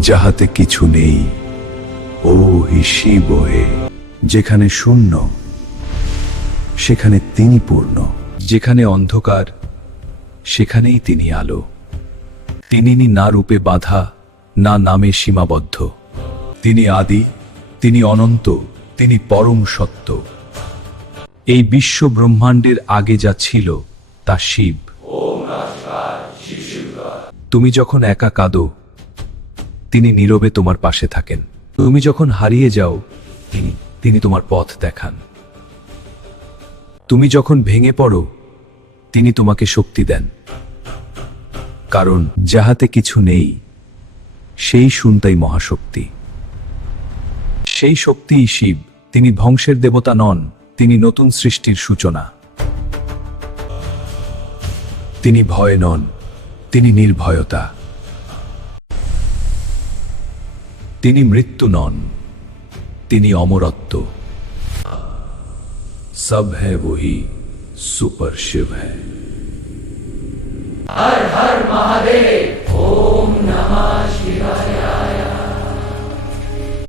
যাহাতে কিছু নেই, ও হি শিব হে। যেখানে শূন্য, সেখানে তিনি পূর্ণ। যেখানে অন্ধকার, সেখানেই তিনি আলো। তিনি না রূপে বাঁধা, না নামে সীমাবদ্ধ। তিনি আদি, তিনি অনন্ত, তিনি পরম সত্য। এই বিশ্ব ব্রহ্মাণ্ডের আগে যা ছিল তা শিব। তুমি যখন একা কাঁদো, তিনি নীরবে তোমার পাশে থাকেন। তুমি যখন হারিয়ে যাও, তিনি তোমার পথ দেখান। তুমি যখন ভেঙে পড়ো, তিনি তোমাকে শক্তি দেন। কারণ যাহাতে কিছু নেই, সেই শূন্যতাই মহাশক্তি। সেই শক্তিই শিব। তিনি ধ্বংসের দেবতা নন, তিনি নতুন সৃষ্টির সূচনা। তিনি ভয় নন, তিনি নির্ভয়তা। তিনি মৃত্যু নন, তিনি অমরত্ব। সব है वही सुपर शिव है। हर हर महादेव।